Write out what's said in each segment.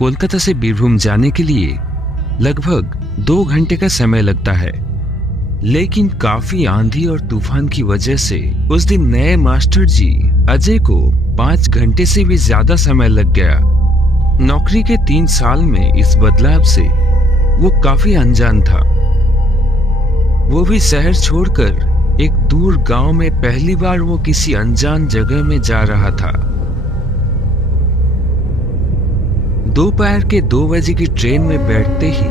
कोलकाता से बीरभूम जाने के लिए लगभग 2 घंटे का समय लगता है। लेकिन काफी आंधी और तूफान की वजह से उस दिन नए मास्टर जी अजय को 5 घंटे से भी ज्यादा समय लग गया। नौकरी के 3 साल में इस बदलाव से वो काफी अनजान था। वो भी शहर छोड़कर एक दूर गांव में पहली बार वो किसी अनजान जगह में जा रहा था। दोपहर के 2 बजे की ट्रेन में बैठते ही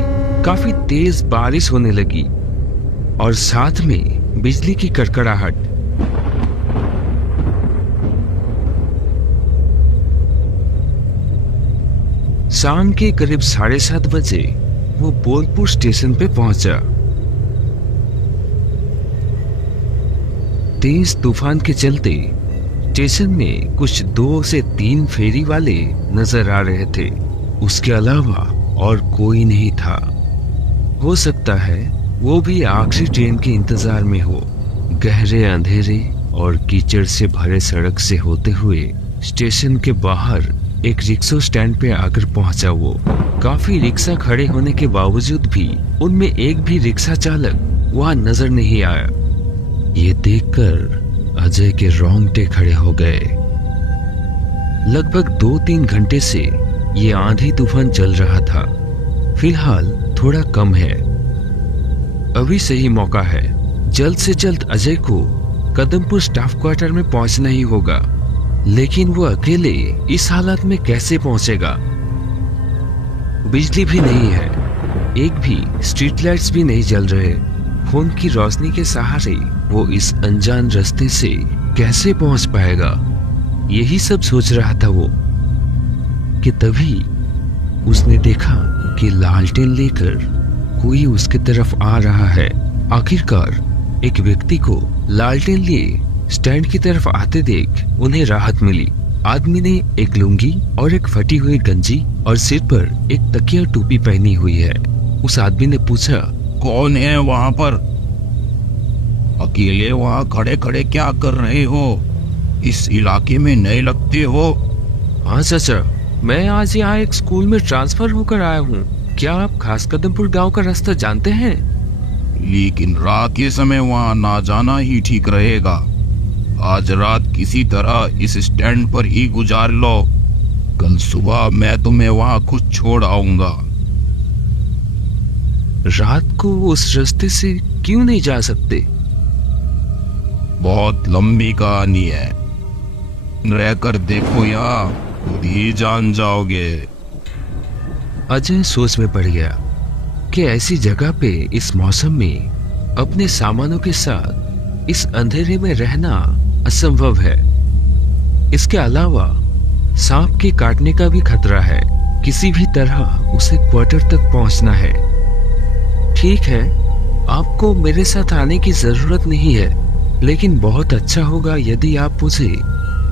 काफी तेज बारिश होने लगी और साथ में बिजली की कड़कड़ाहट। शाम के करीब 7:30 बजे वो बोलपुर स्टेशन पे पहुंचा। तेज तूफान के चलते स्टेशन में कुछ 2 से 3 फेरी वाले नजर आ रहे थे। उसके अलावा और कोई नहीं था। हो सकता है वो भी आखिरी ट्रेन के इंतजार में हो। गहरे अंधेरे और कीचड़ से भरे सड़क से होते हुए स्टेशन के बाहर एक रिक्शा स्टैंड पे आकर पहुंचा वो। काफी रिक्शा खड़े होने के बावजूद भी उनमें एक भी रिक्शा चालक वहां नजर नहीं आया। ये देखकर अजय के रोंगटे खड़े हो गए। लगभग 2-3 घंटे से ये आंधी तूफान चल रहा था। फिलहाल थोड़ा कम है। अभी सही मौका है। जल्द से जल्द अजय को कदमपुर स्टाफ क्वार्टर में पहुंचना ही होगा। लेकिन वो अकेले इस हालत में कैसे पहुंचेगा? बिजली भी नहीं है, एक भी स्ट्रीट लाइट्स भी नहीं जल रहे। फोन की रोशनी के सहारे वो इस अनजान रास्ते से कैसे पहुंच पाएगा? यही सब सोच रहा था वो कि तभी उसने देखा कि लालटेन लेकर कोई उसके तरफ आ रहा है। आखिरकार एक व्यक्ति को लालटेन लिए स्टैंड की तरफ आते देख उन्हें राहत मिली। आदमी ने एक लुंगी और एक फटी हुई गंजी और सिर पर एक तकिया टोपी पहनी हुई है। उस आदमी ने पूछा, कौन है वहाँ पर? अकेले वहाँ खड़े खड़े क्या कर रहे हो? इस इलाके में नए लगते हो? हाँ चाचा, मैं आज यहाँ एक स्कूल में ट्रांसफर होकर आया हूँ। क्या आप खास कदमपुर गांव का रास्ता जानते हैं? लेकिन रात के समय वहाँ ना जाना ही ठीक रहेगा। आज रात किसी तरह इस स्टैंड पर ही गुजार लो। कल सुबह मैं तुम्हें वहाँ खुद छोड़ आऊंगा। रात को उस रास्ते से क्यों नहीं जा सकते? बहुत लंबी कहानी है, रहकर देखो यहाँ, खुद ही जान जाओगे। अजय सोच में पड़ गया कि ऐसी जगह पे इस मौसम में अपने सामानों के साथ इस अंधेरे में रहना असंभव है। इसके अलावा सांप के काटने का भी खतरा है। किसी भी तरह उसे क्वार्टर तक पहुंचना है। ठीक है, आपको मेरे साथ आने की जरूरत नहीं है, लेकिन बहुत अच्छा होगा यदि आप मुझे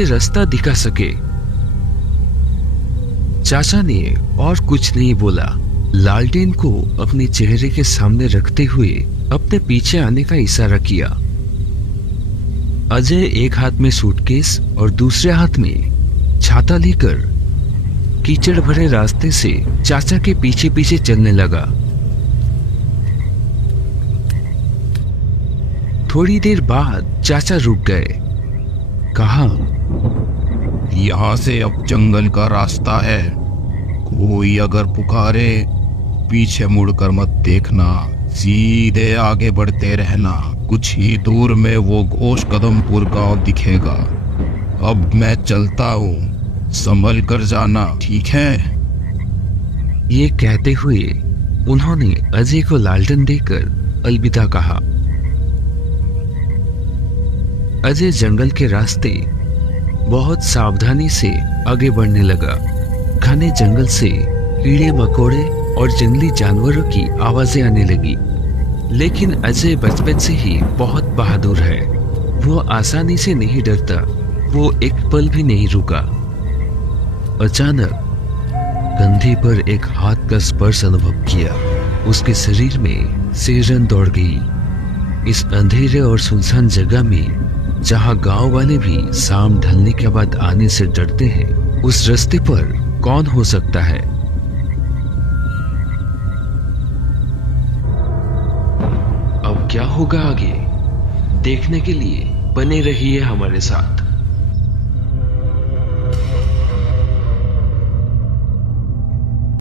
रास्ता दिखा सके। चाचा ने और कुछ नहीं बोला। लालटेन को अपने चेहरे के सामने रखते हुए अपने पीछे आने का इशारा किया। अजय एक हाथ में सूटकेस और दूसरे हाथ में छाता लेकर कीचड़ भरे रास्ते से चाचा के पीछे पीछे चलने लगा। थोड़ी देर बाद चाचा रुक गए। कहा, यहाँ से अब जंगल का रास्ता है। कोई अगर पुकारे पीछे मुड़कर मत देखना, सीधे आगे बढ़ते रहना। कुछ ही दूर में वो घोष कदमपुर गांव दिखेगा। अब मैं चलता हूँ, संभल कर जाना, ठीक है? ये कहते हुए उन्होंने अजय को लालटेन देकर अलविदा कहा। अजय जंगल के रास्ते बहुत सावधानी से आगे बढ़ने लगा। घने जंगल से कीड़े मकोड़े और जंगली जानवरों की आवाजें आने लगी। लेकिन अजय बचपन से ही बहुत बहादुर है। वो आसानी से नहीं डरता। वो एक पल भी नहीं रुका। अचानक कंधे पर एक हाथ का स्पर्श अनुभव किया। उसके शरीर में सिहरन दौड़ गई। इस अंधेरे और सुनसान जगह में, जहां गांव वाले भी शाम ढलने के बाद आने से डरते हैं, उस रास्ते पर कौन हो सकता है? अब क्या होगा आगे, देखने के लिए बने रहिए हमारे साथ।